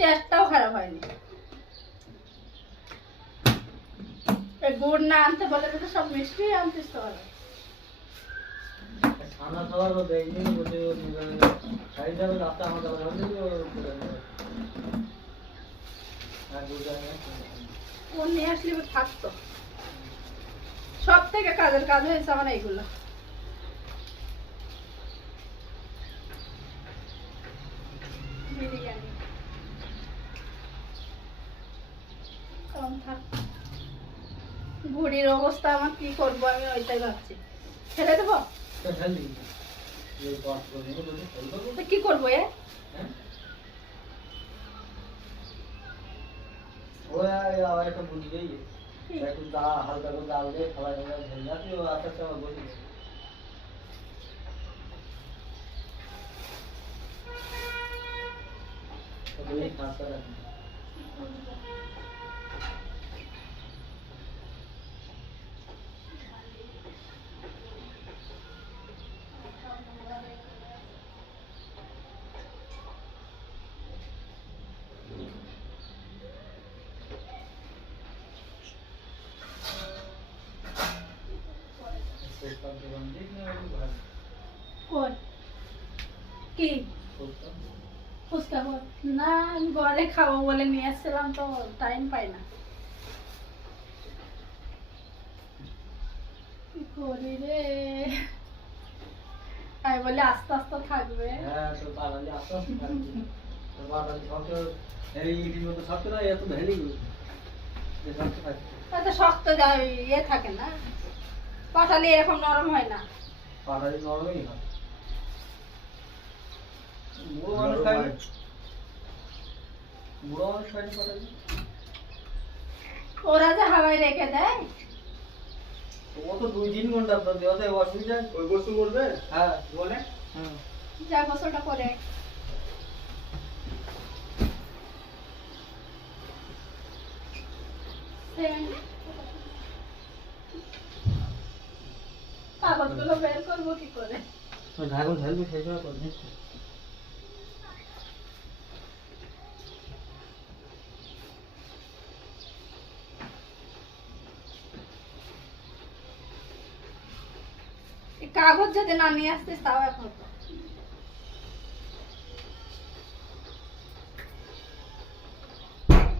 টেস্টটাও খারাপ হয়নি। গুড় না আনতে বলে তো সব মিষ্টি আনতিস তো ভালো। খানা খাওয়ার মধ্যে একদিন বসে খাই যাবে রাস্তা আমার যাবে ও নিয়ে আসলে থাকতো। সব থেকে কাজের কাজ হয়েছে আমার এইগুলো। বিরিয়ানি ঘুড়ির অবস্থা আমার কি করবো আমি ওইটাই ভাবছি। ফেলে দেবো কি করবো এ আবার একটা বুঝবেই একটু হালকা করে জাল দিয়ে খাবার ঝেলনা তুই আস্তে আস্তে আমার বসে খাস করে কি ফুচকা না আমি ঘরে খাবো বলে নিয়ে আসছিলাম তো টাইম পাই না। কি করি রে তাই বলে আস্তে আস্তে থাকবে। হ্যাঁ তো পালালি আস্তে আস্তে থাকবে তো পালালি শক্ত এই ইটির মতো শক্ত না এত ভ্যালি যে শক্ত থাকে এত শক্ত ইয়ে থাকে না পাঠালে এরকম নরম হয় না। পালালি নরমই হয় বুড়ো মানুষ খায় বুড়ো মানুষ খায় পালালি ওরা যে হাওয়ায় রেখে দেয় ও তো 2-3 ঘন্টা তো দেওয়াতে অসুবিধা ওই গোসল করবে হ্যাঁ বলে হুম যা গোসলটা করে কাগজগুলো বের করবো কি করে তো ঢাকুন ঢালবি সেই সময় করবি কাগজ যদি না নিয়ে আসতিস তাও এখন